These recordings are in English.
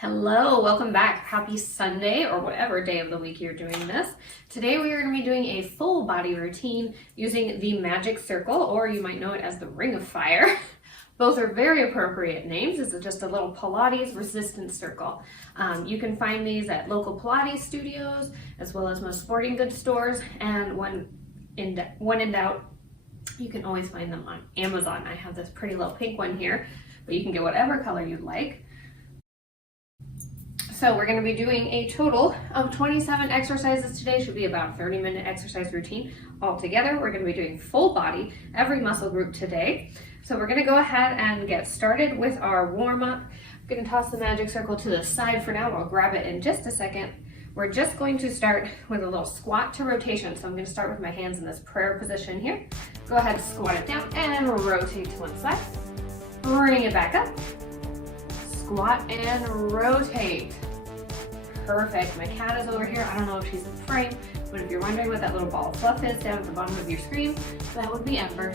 Hello, welcome back. Happy Sunday or whatever day of the week you're doing this. Today we are going to be doing a full body routine using the magic circle, or you might know it as the Ring of Fire. Both are very appropriate names. It's just a little Pilates resistance circle. You can find these at local Pilates studios as well as most sporting goods stores, and when in doubt, you can always find them on Amazon. I have this pretty little pink one here, but you can get whatever color you'd like. So we're going to be doing a total of 27 exercises today. Should be about a 30-minute exercise routine altogether. We're going to be doing full body, every muscle group today. So we're going to go ahead and get started with our warm-up. I'm going to toss the magic circle to the side for now. I'll grab it in just a second. We're just going to start with a little squat to rotation. So I'm going to start with my hands in this prayer position here. Go ahead, squat it down and rotate to one side. Bring it back up. Squat and rotate. Perfect. My cat is over here. I don't know if she's in frame, but if you're wondering what that little ball of fluff is down at the bottom of your screen, that would be Ember.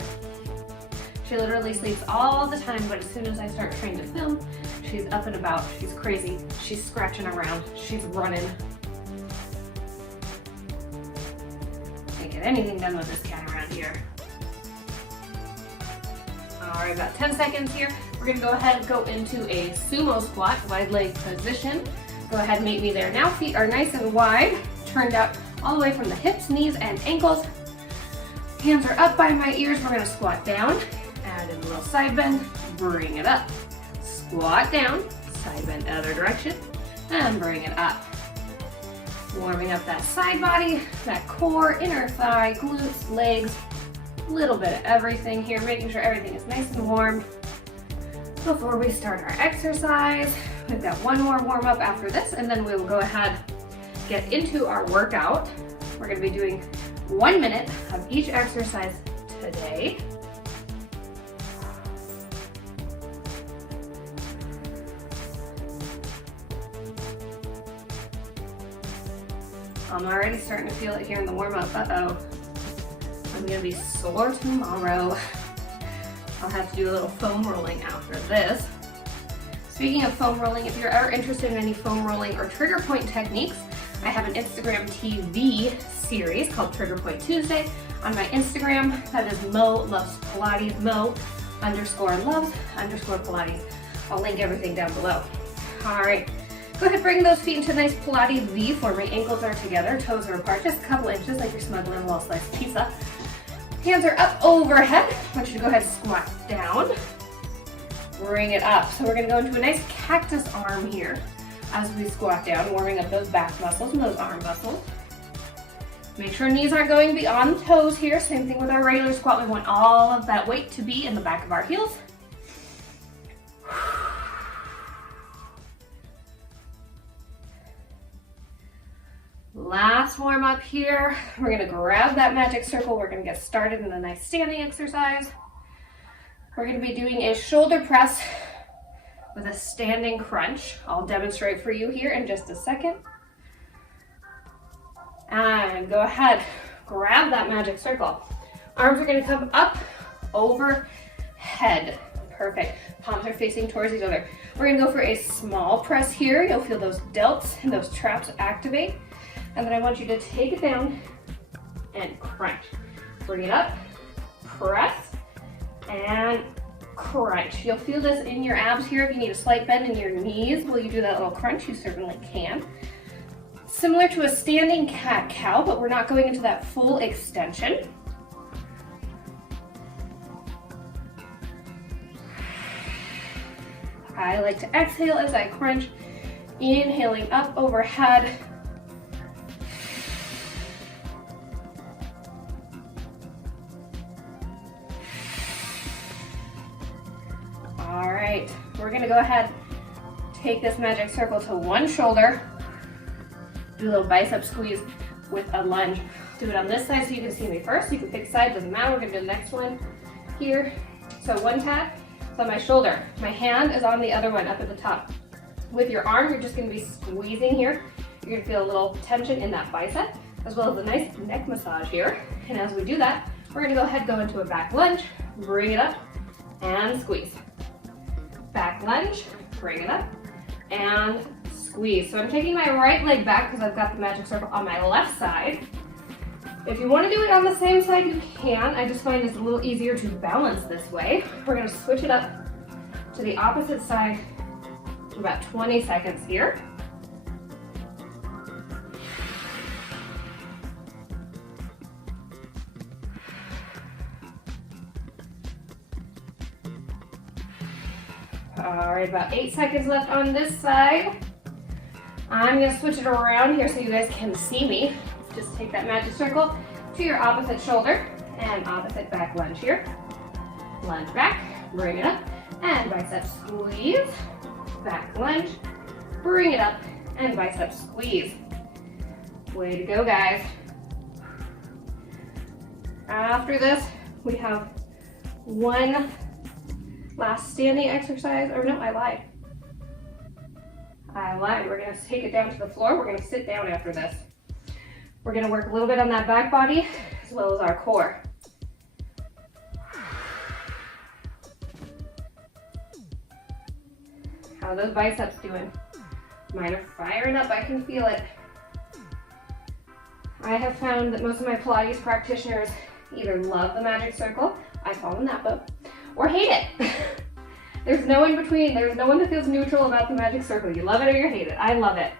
She literally sleeps all the time, but as soon as I start trying to film, she's up and about. She's crazy. She's scratching around. She's running. Can't get anything done with this cat around here. All right, about 10 seconds here. We're gonna go ahead and go into a sumo squat, wide leg position. Go ahead and meet me there. Now feet are nice and wide, turned out all the way from the hips, knees, and ankles. Hands are up by my ears. We're gonna squat down, add in a little side bend, bring it up. Squat down, side bend other direction, and bring it up. Warming up that side body, that core, inner thigh, glutes, legs, a little bit of everything here, making sure everything is nice and warm before we start our exercise. We've got one more warm up after this, and then we will go ahead get into our workout. We're going to be doing 1 minute of each exercise today. I'm already starting to feel it here in the warm up. Uh-oh. I'm going to be sore tomorrow. I'll have to do a little foam rolling after this. Speaking of foam rolling, if you're ever interested in any foam rolling or trigger point techniques, I have an Instagram TV series called Trigger Point Tuesday on my Instagram. That is Mo Loves Pilates, Mo_loves_Pilates. I'll link everything down below. All right, go ahead, bring those feet into a nice Pilates V for me. Ankles are together, toes are apart, just a couple inches like you're smuggling a little sliced pizza. Hands are up overhead. I want you to go ahead and squat down. Bring it up. So we're going to go into a nice cactus arm here as we squat down, warming up those back muscles and those arm muscles. Make sure knees aren't going beyond the toes here. Same thing with our regular squat. We want all of that weight to be in the back of our heels. Last warm up here. We're going to grab that magic circle. We're going to get started in a nice standing exercise. We're going to be doing a shoulder press with a standing crunch. I'll demonstrate for you here in just a second. And go ahead, grab that magic circle. Arms are going to come up, overhead. Perfect. Palms are facing towards each other. We're going to go for a small press here. You'll feel those delts and those traps activate. And then I want you to take it down and crunch. Bring it up, press, and crunch. You'll feel this in your abs here. If you need a slight bend in your knees while you do that little crunch, you certainly can. Similar to a standing cat-cow, but we're not going into that full extension. I like to exhale as I crunch, inhaling up overhead. All right, we're gonna go ahead, take this magic circle to one shoulder, do a little bicep squeeze with a lunge. Do it on this side so you can see me first. You can pick side, doesn't matter. We're gonna do the next one here. So one tap is on my shoulder. My hand is on the other one up at the top. With your arm, you're just gonna be squeezing here. You're gonna feel a little tension in that bicep, as well as a nice neck massage here. And as we do that, we're gonna go ahead, go into a back lunge, bring it up, and squeeze. Back lunge, bring it up, and squeeze. So I'm taking my right leg back because I've got the magic circle on my left side. If you want to do it on the same side, you can. I just find it's a little easier to balance this way. We're going to switch it up to the opposite side for about 20 seconds here. All right, about 8 seconds left on this side. I'm gonna switch it around here so you guys can see me. Just take that magic circle to your opposite shoulder and opposite back lunge here. Lunge back, bring it up, and bicep squeeze. Back lunge, bring it up, and bicep squeeze. Way to go, guys. After this, we have one last standing exercise, or no, I lied. We're gonna take it down to the floor. We're gonna sit down after this. We're gonna work a little bit on that back body as well as our core. How are those biceps doing? Mine are firing up, I can feel it. I have found that most of my Pilates practitioners either love the magic circle, I fall in that boat, or hate it. There's no in between. There's no one that feels neutral about the magic circle. You love it or you hate it. I love it.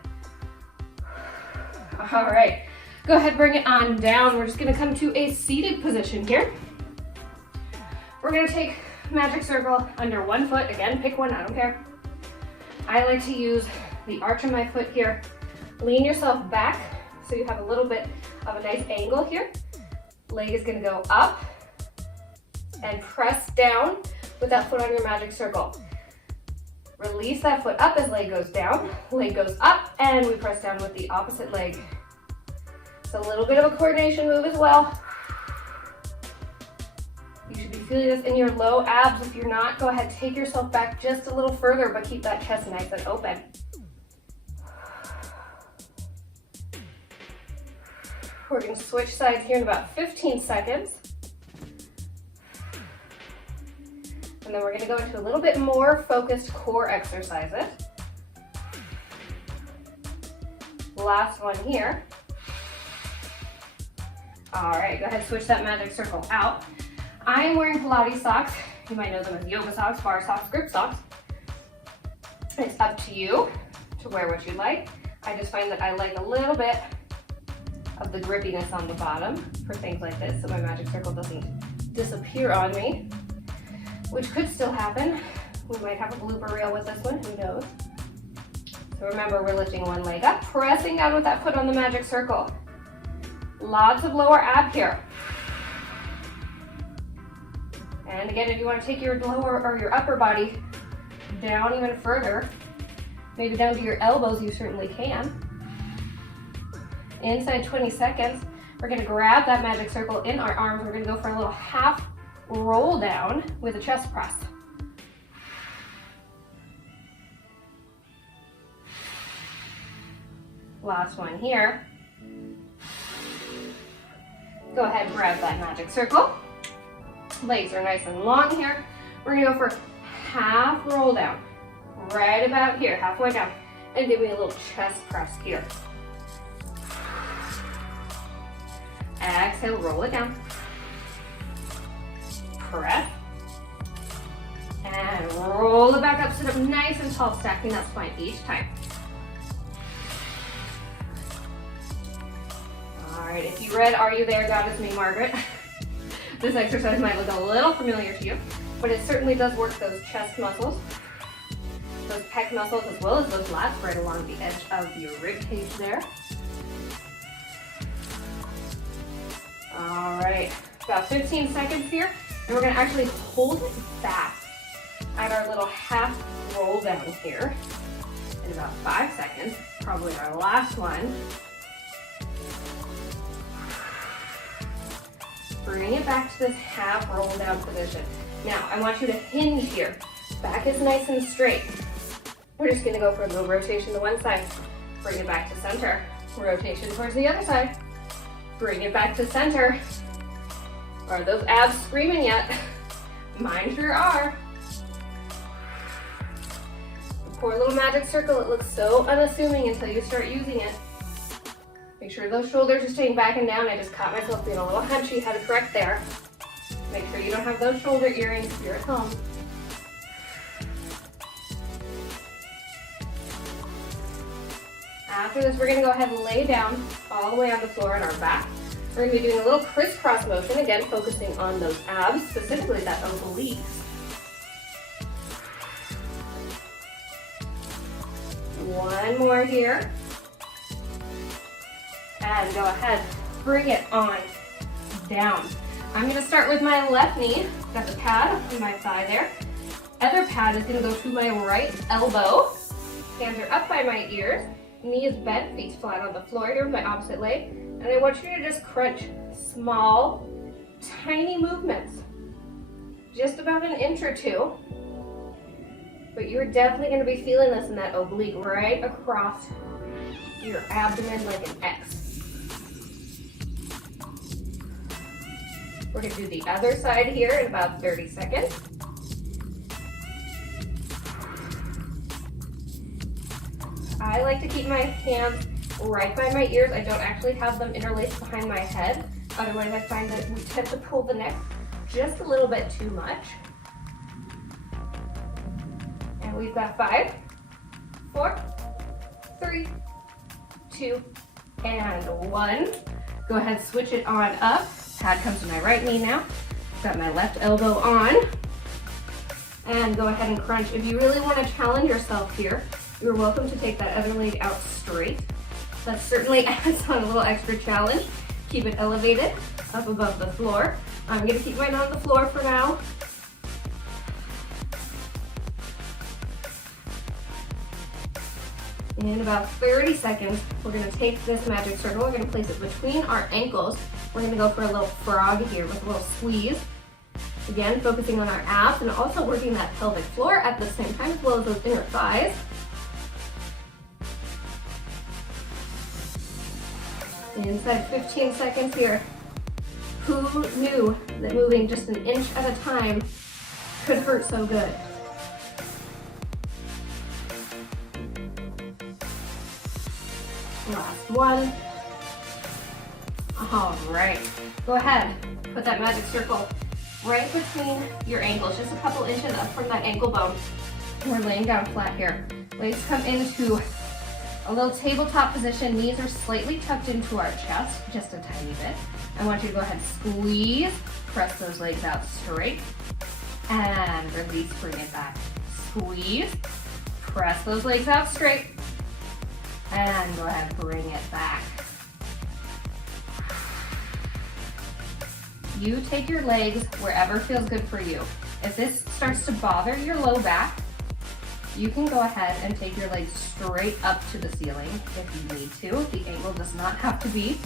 All right, go ahead, bring it on down. We're just gonna come to a seated position here. We're gonna take magic circle under one foot. Again, pick one, I don't care. I like to use the arch of my foot here. Lean yourself back so you have a little bit of a nice angle here. Leg is gonna go up and press down with that foot on your magic circle. Release that foot up as leg goes down, leg goes up, and we press down with the opposite leg. It's a little bit of a coordination move as well. You should be feeling this in your low abs. If you're not, go ahead, take yourself back just a little further, but keep that chest nice and open. We're gonna switch sides here in about 15 seconds. And then we're gonna go into a little bit more focused core exercises. Last one here. All right, go ahead, switch that magic circle out. I am wearing Pilates socks. You might know them as yoga socks, bar socks, grip socks. It's up to you to wear what you like. I just find that I like a little bit of the grippiness on the bottom for things like this, so my magic circle doesn't disappear on me, which could still happen. We might have a blooper reel with this one, who knows? So remember, we're lifting one leg up, pressing down with that foot on the magic circle. Lots of lower ab here. And again, if you want to take your lower or your upper body down even further, maybe down to your elbows, you certainly can. Inside 20 seconds, we're gonna grab that magic circle in our arms. We're gonna go for a little half roll down with a chest press. Last one here. Go ahead and grab that magic circle. Legs are nice and long here. We're gonna go for half roll down, right about here, halfway down, and give me a little chest press here. Exhale, roll it down. Press. And roll it back up, sit up nice and tall, stacking that spine each time. All right, if you read Are You There, God Is Me, Margaret? This exercise might look a little familiar to you, but it certainly does work those chest muscles, those pec muscles, as well as those lats right along the edge of your rib cage there. All right, about 15 seconds here, and we're gonna actually hold it back at our little half roll down here in about 5 seconds, probably our last one. Bring it back to this half roll down position. Now, I want you to hinge here. Back is nice and straight. We're just gonna go for a little rotation to one side. Bring it back to center. Rotation towards the other side. Bring it back to center. Are those abs screaming yet? Mine sure are. poor little magic circle, it looks so unassuming until you start using it. Make sure those shoulders are staying back and down. I just caught myself being a little hunchy, how to correct there. Make sure you don't have those shoulder earrings if you're at home. After this, we're gonna go ahead and lay down all the way on the floor on our back. We're gonna be doing a little crisscross motion, again, focusing on those abs, specifically that oblique. One more here. And go ahead, bring it on down. I'm gonna start with my left knee. Got the pad on my thigh there. Other pad is gonna go to my right elbow. Hands are up by my ears. Knee is bent, feet flat on the floor here with my opposite leg. And I want you to just crunch small, tiny movements. Just about an inch or two. But you're definitely gonna be feeling this in that oblique right across your abdomen like an X. We're gonna do the other side here in about 30 seconds. I like to keep my hands right by my ears. I don't actually have them interlaced behind my head. Otherwise, I find that we tend to pull the neck just a little bit too much. And we've got 5, 4, 3, 2, and 1. Go ahead, switch it on up. Pad comes to my right knee now. Got my left elbow on. And go ahead and crunch. If you really want to challenge yourself here, you're welcome to take that other leg out straight. That certainly adds on a little extra challenge. Keep it elevated up above the floor. I'm going to keep mine on the floor for now. In about 30 seconds, we're going to take this magic circle, we're going to place it between our ankles. We're going to go for a little frog here with a little squeeze. Again, focusing on our abs and also working that pelvic floor at the same time, as well as those inner thighs. Inside 15 seconds here. Who knew that moving just an inch at a time could hurt so good? Last one. All right. Go ahead. Put that magic circle right between your ankles, just a couple inches up from that ankle bone. We're laying down flat here. Legs come into a little tabletop position. Knees are slightly tucked into our chest, just a tiny bit. I want you to go ahead, squeeze, press those legs out straight, and release, bring it back. Squeeze, press those legs out straight, and go ahead, bring it back. You take your legs wherever feels good for you. If this starts to bother your low back, you can go ahead and take your legs straight up to the ceiling if you need to. The angle does not have to be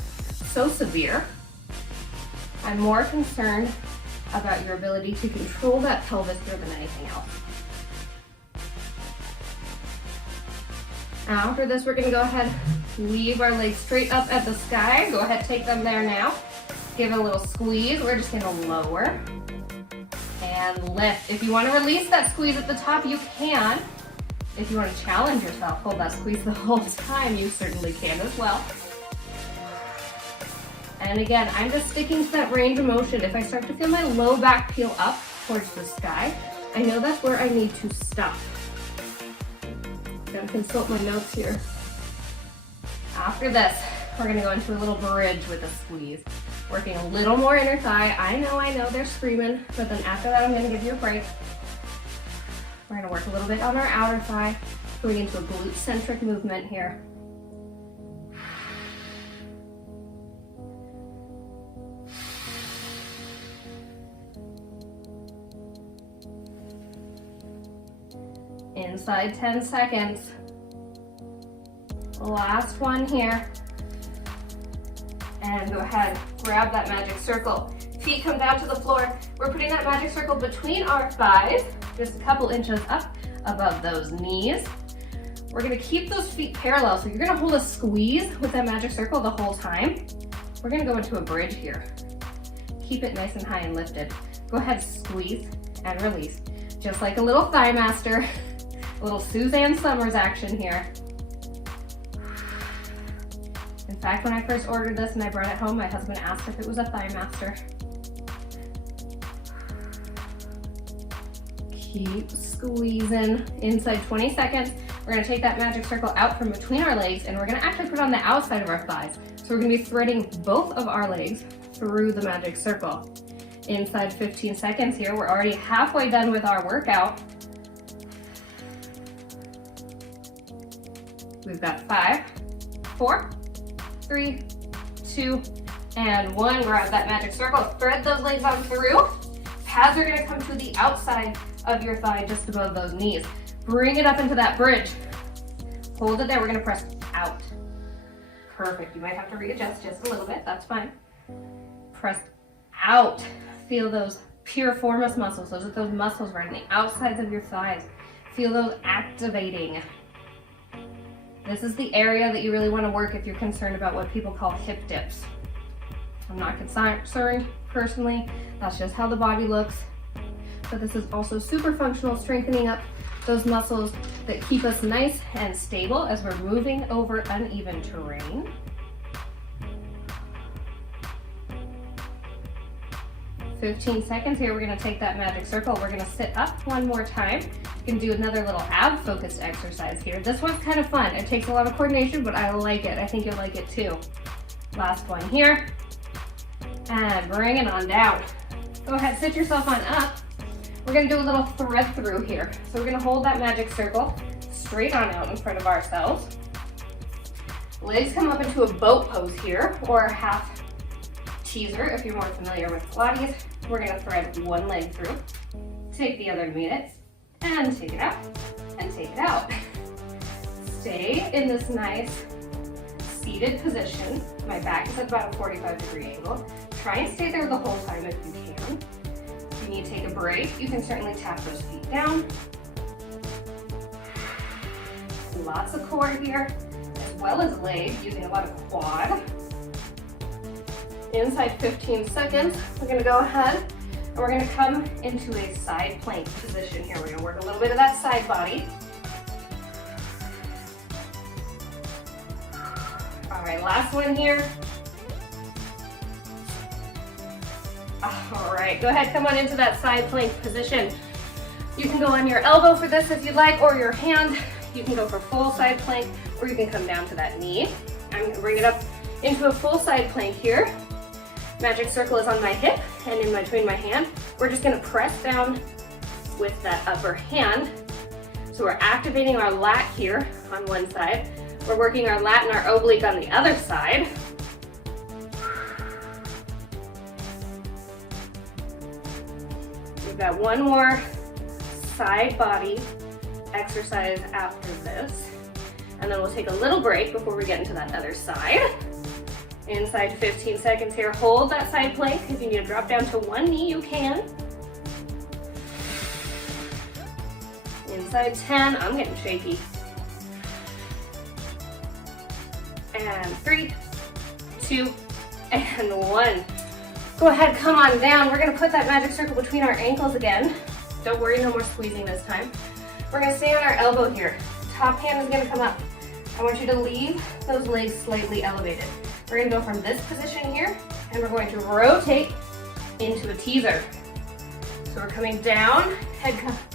so severe. I'm more concerned about your ability to control that pelvis here than anything else. After this, we're gonna go ahead, leave our legs straight up at the sky. Go ahead, take them there now. Give it a little squeeze. We're just gonna lower and lift. If you wanna release that squeeze at the top, you can. If you wanna challenge yourself, hold that squeeze the whole time, you certainly can as well. And again, I'm just sticking to that range of motion. If I start to feel my low back peel up towards the sky, I know that's where I need to stop. I'm gonna consult my notes here. After this, we're gonna go into a little bridge with a squeeze. Working a little more inner thigh. I know, they're screaming, but then after that, I'm gonna give you a break. We're gonna work a little bit on our outer thigh, going into a glute-centric movement here. Inside 10 seconds. Last one here. And go ahead, grab that magic circle. Feet come down to the floor. We're putting that magic circle between our thighs, just a couple inches up above those knees. We're gonna keep those feet parallel, so you're gonna hold a squeeze with that magic circle the whole time. We're gonna go into a bridge here. Keep it nice and high and lifted. Go ahead, squeeze and release. Just like a little thigh master. A little Suzanne Summers action here. In fact, when I first ordered this and I brought it home, my husband asked if it was a thigh master. Keep squeezing. Inside 20 seconds. We're gonna take that magic circle out from between our legs and we're gonna actually put it on the outside of our thighs. So we're gonna be threading both of our legs through the magic circle. Inside 15 seconds here, we're already halfway done with our workout. We've got 5, 4, 3, 2, and 1. Grab that magic circle, thread those legs on through. Pads are gonna come to the outside of your thigh, just above those knees. Bring it up into that bridge. Hold it there, we're gonna press out. Perfect, you might have to readjust just a little bit, that's fine. Press out. Feel those piriformis muscles. Those are those muscles right on the outsides of your thighs. Feel those activating. This is the area that you really want to work if you're concerned about what people call hip dips. I'm not concerned personally. That's just how the body looks. But this is also super functional, strengthening up those muscles that keep us nice and stable as we're moving over uneven terrain. 15 seconds here, we're gonna take that magic circle. We're gonna sit up one more time. You can do another little ab focused exercise here. This one's kind of fun. It takes a lot of coordination, but I like it. I think you'll like it too. Last one here. And bring it on down. Go ahead, sit yourself on up. We're gonna do a little thread through here. So we're gonna hold that magic circle straight on out in front of ourselves. Legs come up into a boat pose here, or a half teaser if you're more familiar with Pilates. We're gonna thread one leg through, take the other minutes, and take it out, and take it out. Stay in this nice seated position. My back is at about a 45-degree angle. Try and stay there the whole time if you can. If you need to take a break, you can certainly tap those feet down. Lots of core here, as well as leg, using a lot of quad. Inside 15 seconds, we're gonna go ahead and we're gonna come into a side plank position here. We're gonna work a little bit of that side body. All right, last one here. All right, go ahead, come on into that side plank position. You can go on your elbow for this if you'd like, or your hand. You can go for full side plank, or you can come down to that knee. I'm gonna bring it up into a full side plank here. Magic circle is on my hip and in between my hand. We're just gonna press down with that upper hand. So we're activating our lat here on one side. We're working our lat and our oblique on the other side. We've got one more side body exercise after this. And then we'll take a little break before we get into that other side. Inside 15 seconds here, hold that side plank. If you need to drop down to one knee, you can. Inside 10, I'm getting shaky. And 3, 2, and 1. Go ahead, come on down. We're gonna put that magic circle between our ankles again. Don't worry, no more squeezing this time. We're gonna stay on our elbow here. Top hand is gonna come up. I want you to leave those legs slightly elevated. We're gonna go from this position here, and we're going to rotate into a teaser. So we're coming down,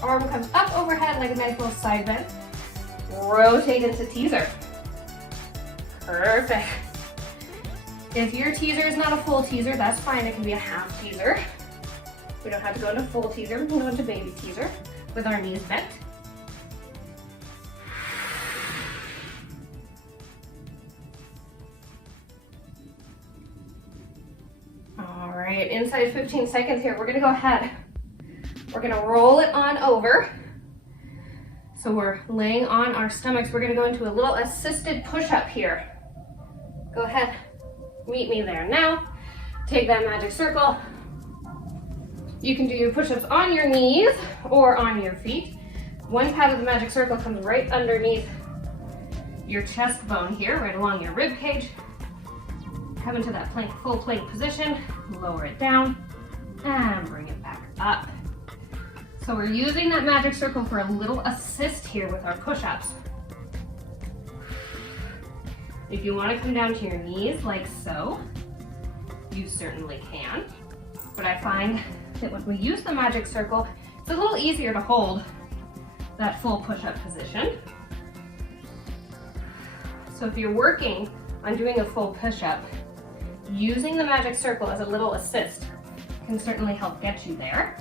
arm comes up overhead like a nice little side bend. Rotate into teaser. Perfect. If your teaser is not a full teaser, that's fine. It can be a half teaser. We don't have to go into full teaser. We can go into baby teaser with our knees bent. All right, inside 15 seconds here, we're gonna go ahead. We're gonna roll it on over. So we're laying on our stomachs. We're gonna go into a little assisted push-up here. Go ahead, meet me there now. Take that magic circle. You can do your push-ups on your knees or on your feet. One pad of the magic circle comes right underneath your chest bone here, right along your rib cage. Come into that plank, full plank position, lower it down, and bring it back up. So we're using that magic circle for a little assist here with our push-ups. If you want to come down to your knees like so, you certainly can. But I find that when we use the magic circle, it's a little easier to hold that full push-up position. So if you're working on doing a full push-up, using the magic circle as a little assist can certainly help get you there.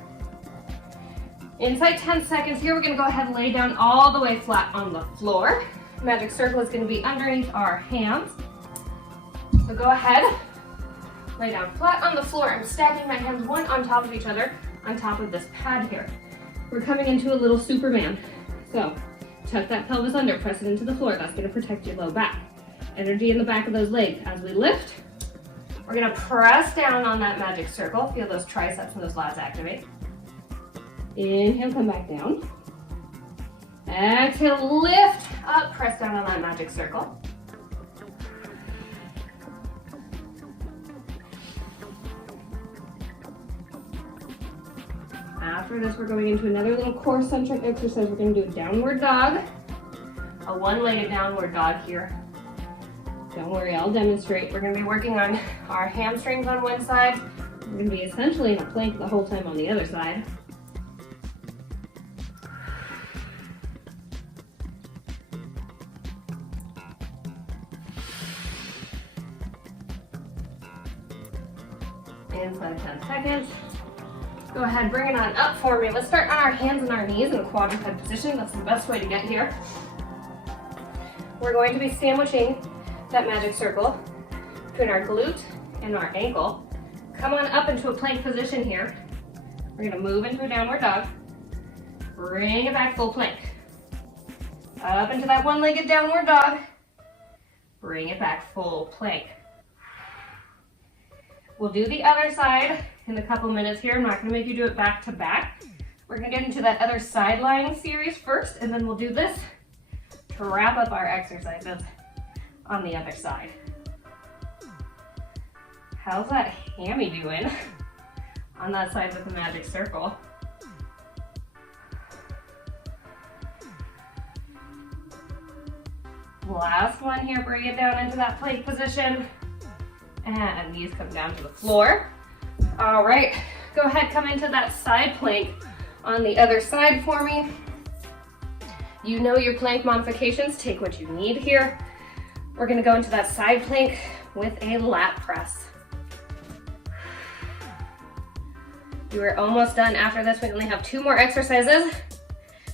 Inside 10 seconds here, we're going to go ahead and lay down all the way flat on the floor. Magic circle is going to be underneath our hands. So go ahead, lay down flat on the floor. I'm stacking my hands one on top of each other on top of this pad here. We're coming into a little Superman. So tuck that pelvis under, press it into the floor. That's going to protect your low back. Energy in the back of those legs. As we lift, we're going to press down on that magic circle. Feel those triceps and those lats activate. Inhale, come back down. Exhale, lift up, press down on that magic circle. After this, we're going into another little core centric exercise. We're going to do a downward dog, a one-legged downward dog here. Don't worry, I'll demonstrate. We're going to be working on our hamstrings on one side. We're going to be essentially in a plank the whole time on the other side. Inside 10 seconds. Go ahead, bring it on up for me. Let's start on our hands and our knees in a quadruped position. That's the best way to get here. We're going to be sandwiching that magic circle between our glute and our ankle. Come on up into a plank position here. We're going to move into a downward dog. Bring it back full plank. Up into that one-legged downward dog. Bring it back full plank. We'll do the other side in a couple minutes here. I'm not going to make you do it back to back. We're going to get into that other side lying series first, and then we'll do this to wrap up our exercises on the other side. How's that hammy doing on that side with the magic circle? Last one here, bring it down into that plank position. And knees come down to the floor. All right, go ahead, come into that side plank on the other side for me. You know your plank modifications, take what you need here. We're gonna go into that side plank with a lat press. You are almost done. After this, we only have 2 more exercises.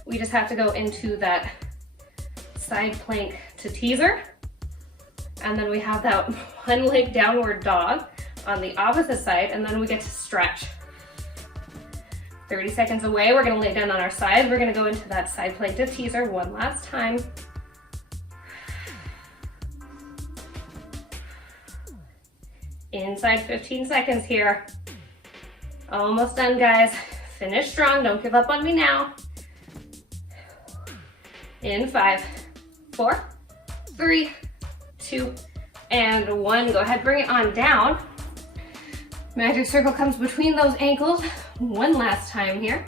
We just have to go into that side plank to teaser. And then we have that one leg downward dog on the opposite side, and then we get to stretch. 30 seconds away, we're gonna lay down on our side. We're gonna go into that side plank to teaser one last time. Inside 15 seconds here. Almost done, guys. Finish strong, don't give up on me now. In 5, 4, 3, 2, and 1. Go ahead, bring it on down. Magic circle comes between those ankles. One last time here.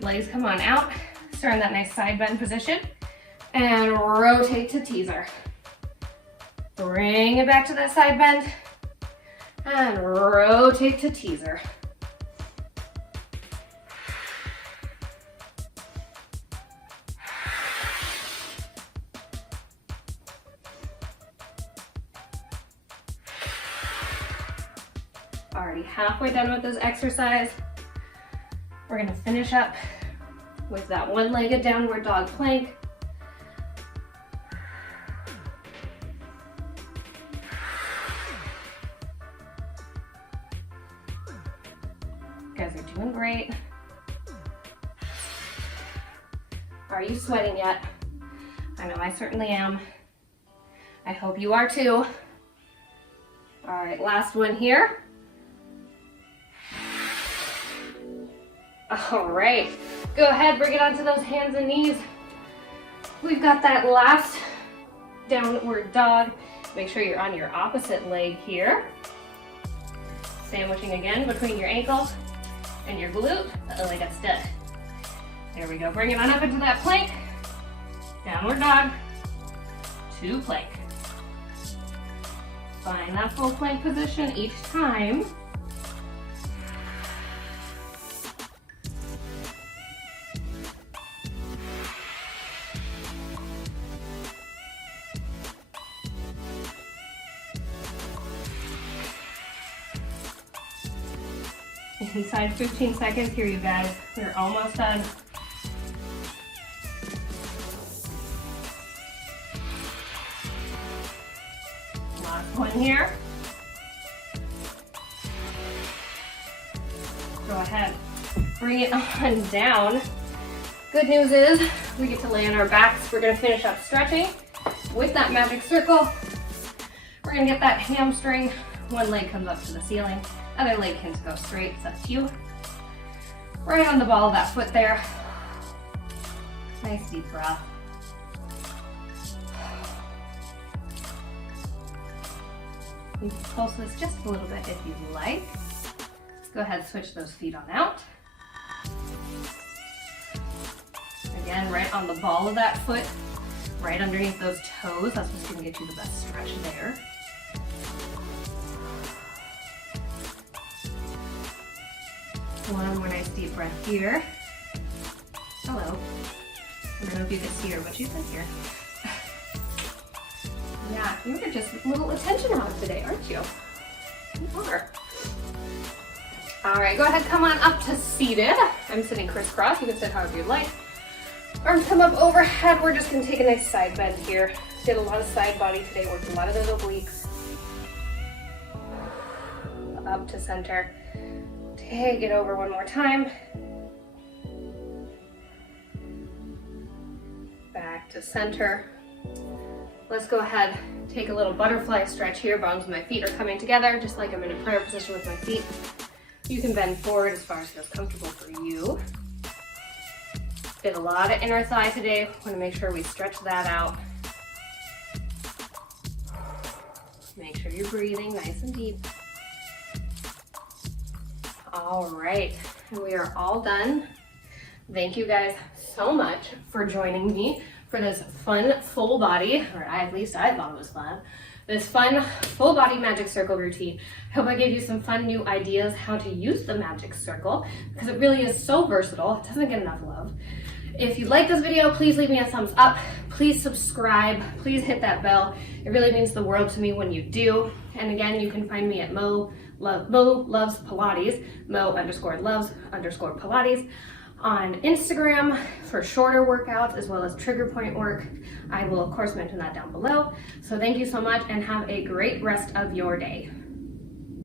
Legs come on out. Start in that nice side bend position. And rotate to teaser. Bring it back to that side bend. And rotate to teaser. Already halfway done with this exercise. We're gonna finish up with that one-legged downward dog plank. You guys are doing great. Are you sweating yet? I know I certainly am. I hope you are too. All right, last one here. All right, go ahead, bring it onto those hands and knees. We've got that last downward dog. Make sure you're on your opposite leg here. Sandwiching again between your ankle and your glute. Uh-oh, I got stuck. There we go. Bring it on up into that plank. Downward dog to plank. Find that full plank position each time. Inside 15 seconds here, you guys. We're almost done. Last one here. Go ahead, bring it on down. Good news is we get to lay on our backs. We're gonna finish up stretching with that magic circle. We're gonna get that hamstring. One leg comes up to the ceiling. Other leg can go straight, it's up to you. Right on the ball of that foot there. Nice deep breath. You can pulse this just a little bit if you'd like. Let's go ahead and switch those feet on out. Again, right on the ball of that foot, right underneath those toes. That's what's gonna get you the best stretch there. One more nice deep breath here. Hello. I don't know if you can see her, but she's right here. Yeah, you're just a little attention hog today, aren't you? You are. All right, go ahead, come on up to seated. I'm sitting crisscross. You can sit however you'd like. Arms come up overhead. We're just gonna take a nice side bend here. Did a lot of side body today, worked a lot of those obliques. Up to center. Take it over one more time. Back to center. Let's go ahead, take a little butterfly stretch here. Bones of my feet are coming together, just like I'm in a prayer position with my feet. You can bend forward as far as feels comfortable for you. Did a lot of inner thigh today. Want to make sure we stretch that out. Make sure you're breathing nice and deep. All right, we are all done. Thank you guys so much for joining me for this fun full body, or at least I thought it was fun, this fun full body magic circle routine. I hope I gave you some fun new ideas how to use the magic circle, because it really is so versatile. It doesn't get enough love. If you like this video, please leave me a thumbs up. Please subscribe. Please hit that bell. It really means the world to me when you do. And again, you can find me at Mo Loves Pilates, Mo_loves_Pilates on Instagram for shorter workouts as well as trigger point work. I will of course mention that down below. So thank you so much and have a great rest of your day.